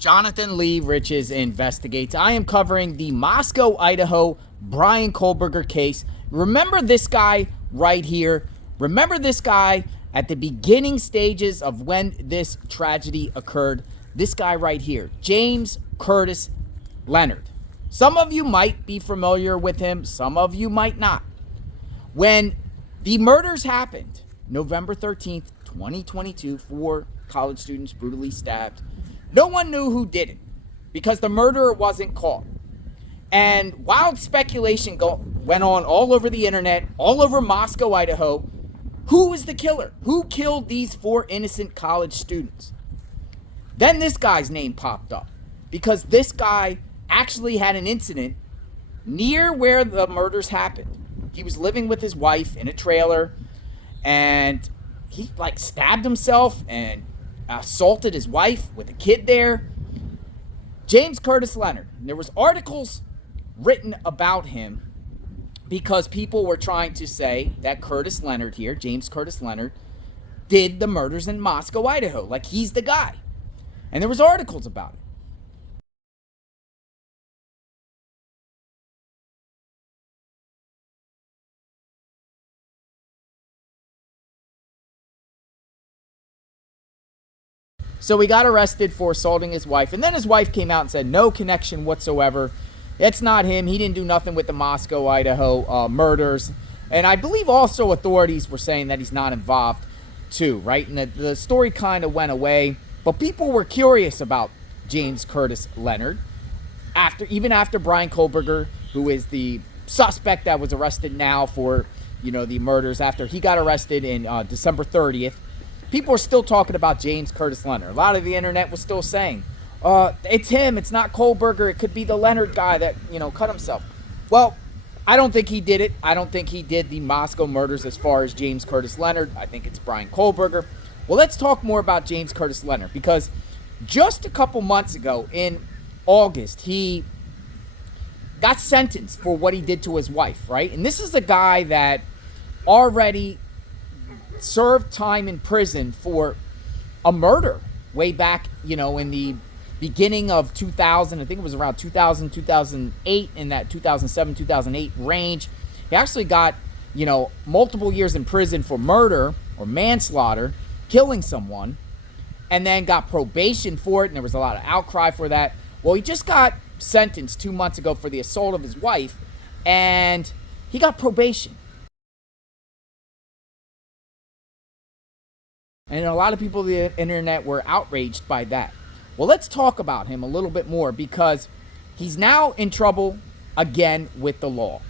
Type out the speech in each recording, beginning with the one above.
Jonathan Lee Riches Investigates. I am covering the Moscow, Idaho Bryan Kohberger case. Remember this guy right here? Remember this guy at the beginning stages of when this tragedy occurred? This guy right here, James Curtis Leonard. Some of you might be familiar with him. Some of you might not. When the murders happened, November 13th, 2022, 4 college students brutally stabbed. No one knew who did it because the murderer wasn't caught. And wild speculation went on all over the internet, all over Moscow, Idaho. Who was the killer? Who killed these 4 innocent college students? Then this guy's name popped up because this guy actually had an incident near where the murders happened. He was living with his wife in a trailer and he stabbed himself and assaulted his wife with a kid there. James Curtis Leonard. And there was articles written about him because people were trying to say that Curtis Leonard here, James Curtis Leonard, did the murders in Moscow, Idaho. Like he's the guy. And there was articles about it. So he got arrested for assaulting his wife. And then his wife came out and said, no connection whatsoever. It's not him. He didn't do nothing with the Moscow, Idaho murders. And I believe also authorities were saying that he's not involved too, right? And the story kind of went away. But people were curious about James Curtis Leonard. Even after Bryan Kohberger, who is the suspect that was arrested now for, the murders, after he got arrested in December 30th, people are still talking about James Curtis Leonard. A lot of the internet was still saying, it's him, it's not Kohberger, it could be the Leonard guy that, cut himself. Well, I don't think he did it. I don't think he did the Moscow murders as far as James Curtis Leonard. I think it's Bryan Kohberger. Well, let's talk more about James Curtis Leonard because just a couple months ago in August, he got sentenced for what he did to his wife, right? And this is a guy that already served time in prison for a murder way back, in the beginning of 2000. I think it was around 2000, 2008, in that 2007, 2008 range. He actually got, multiple years in prison for murder or manslaughter, killing someone, and then got probation for it, and there was a lot of outcry for that. Well, he just got sentenced 2 months ago for the assault of his wife, and he got probation. And a lot of people on the internet were outraged by that. Well, let's talk about him a little bit more because he's now in trouble again with the law.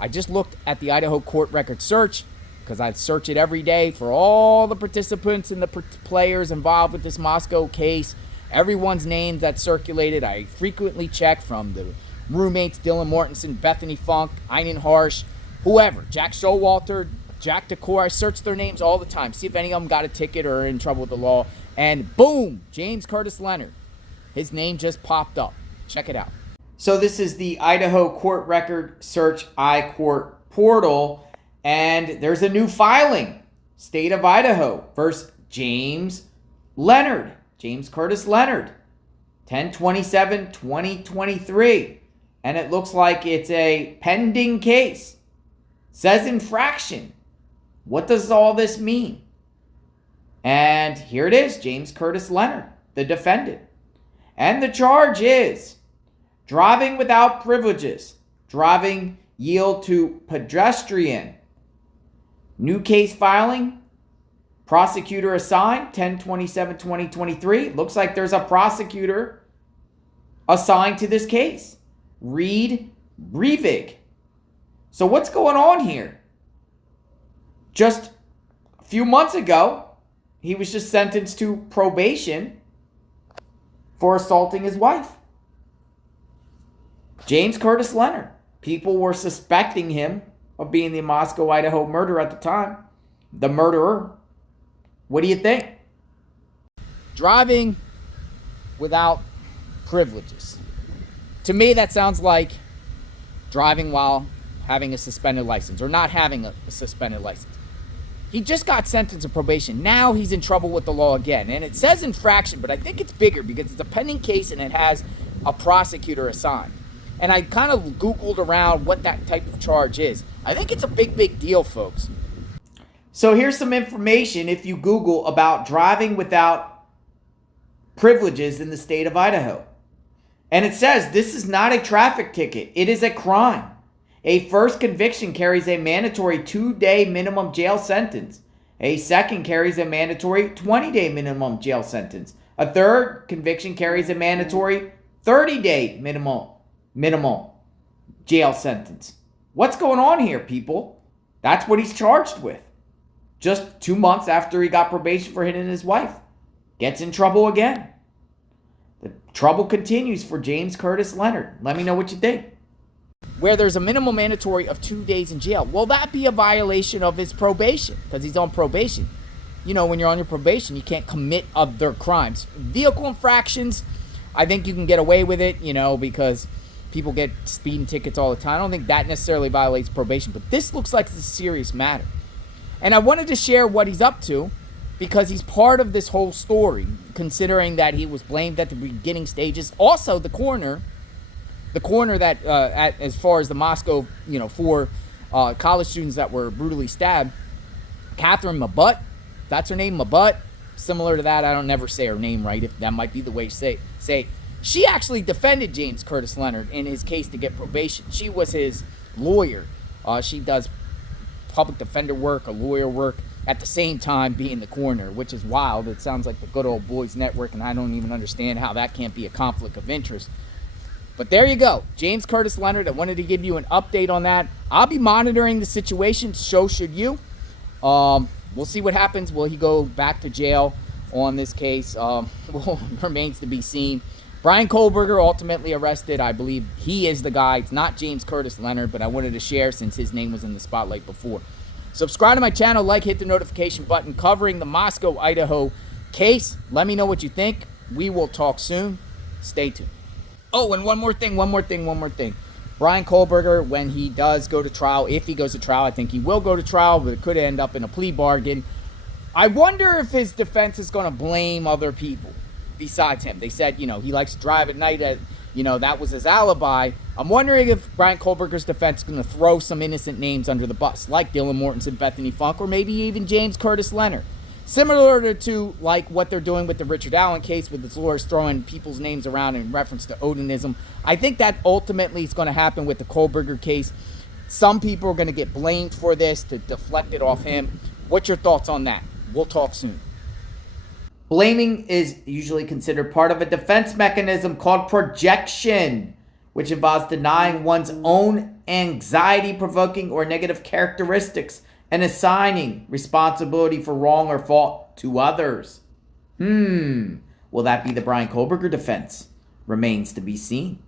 I just looked at the Idaho court record search because I search it every day for all the participants and the players involved with this Moscow case. Everyone's name that circulated, I frequently check, from the roommates, Dylan Mortensen, Bethany Funk, Einen Harsh, whoever, Jack Showalter, Jack Decor. I search their names all the time, see if any of them got a ticket or are in trouble with the law. And boom, James Curtis Leonard. His name just popped up. Check it out. So this is the Idaho Court Record Search iCourt portal. And there's a new filing. State of Idaho versus James Leonard. James Curtis Leonard. 10/27/2023. And it looks like it's a pending case. Says infraction. What does all this mean? And here it is, James Curtis Leonard, the defendant. And the charge is driving without privileges, driving yield to pedestrian. New case filing, prosecutor assigned, 10/27/2023. Looks like there's a prosecutor assigned to this case, Reed Breivik. So what's going on here? Just a few months ago, he was just sentenced to probation for assaulting his wife. James Curtis Leonard. People were suspecting him of being the Moscow, Idaho murderer at the time. The murderer. What do you think? Driving without privileges. To me, that sounds like driving while having a suspended license or not having a suspended license. He just got sentenced to probation. Now he's in trouble with the law again. And it says infraction, but I think it's bigger because it's a pending case and it has a prosecutor assigned. And I kind of Googled around what that type of charge is. I think it's a big, big deal, folks. So here's some information if you Google about driving without privileges in the state of Idaho. And it says this is not a traffic ticket. It is a crime. A first conviction carries a mandatory 2-day minimum jail sentence. A second carries a mandatory 20-day minimum jail sentence. A third conviction carries a mandatory 30-day minimum jail sentence. What's going on here, people? That's what he's charged with. Just 2 months after he got probation for hitting his wife. Gets in trouble again. The trouble continues for James Curtis Leonard. Let me know what you think. Where there's a minimum mandatory of 2 days in jail. Will that be a violation of his probation? Because he's on probation. You know, when you're on your probation, you can't commit other crimes. Vehicle infractions, I think you can get away with it, you know, because people get speeding tickets all the time. I don't think that necessarily violates probation. But this looks like it's a serious matter. And I wanted to share what he's up to because he's part of this whole story, considering that he was blamed at the beginning stages. Also, the coroner that, as far as the Moscow, 4 college students that were brutally stabbed, Catherine Mabut, that's her name, Mabut, similar to that. I don't never say her name right, if that might be the way to say. She actually defended James Curtis Leonard in his case to get probation. She was his lawyer. She does public defender work, or lawyer work, at the same time being the coroner, which is wild. It sounds like the good old boys network, and I don't even understand how that can't be a conflict of interest. But there you go. James Curtis Leonard. I wanted to give you an update on that. I'll be monitoring the situation. So should you. We'll see what happens. Will he go back to jail on this case? Remains to be seen. Bryan Kohberger ultimately arrested. I believe he is the guy. It's not James Curtis Leonard, but I wanted to share since his name was in the spotlight before. Subscribe to my channel, hit the notification button covering the Moscow, Idaho case. Let me know what you think. We will talk soon. Stay tuned. Oh, and one more thing. Bryan Kohberger, when he does go to trial, if he goes to trial, I think he will go to trial, but it could end up in a plea bargain. I wonder if his defense is going to blame other people besides him. They said, he likes to drive at night, that was his alibi. I'm wondering if Bryan Kohberger's defense is going to throw some innocent names under the bus, like Dylan Mortensen, Bethany Funk, or maybe even James Curtis Leonard. Similar to like what they're doing with the Richard Allen case, with the lawyers throwing people's names around in reference to Odinism. I think that ultimately is going to happen with the Kohberger case. Some people are going to get blamed for this to deflect it off him. What's your thoughts on that? We'll talk soon. Blaming is usually considered part of a defense mechanism called projection, which involves denying one's own anxiety-provoking or negative characteristics and assigning responsibility for wrong or fault to others. Will that be the Bryan Kohberger defense? Remains to be seen.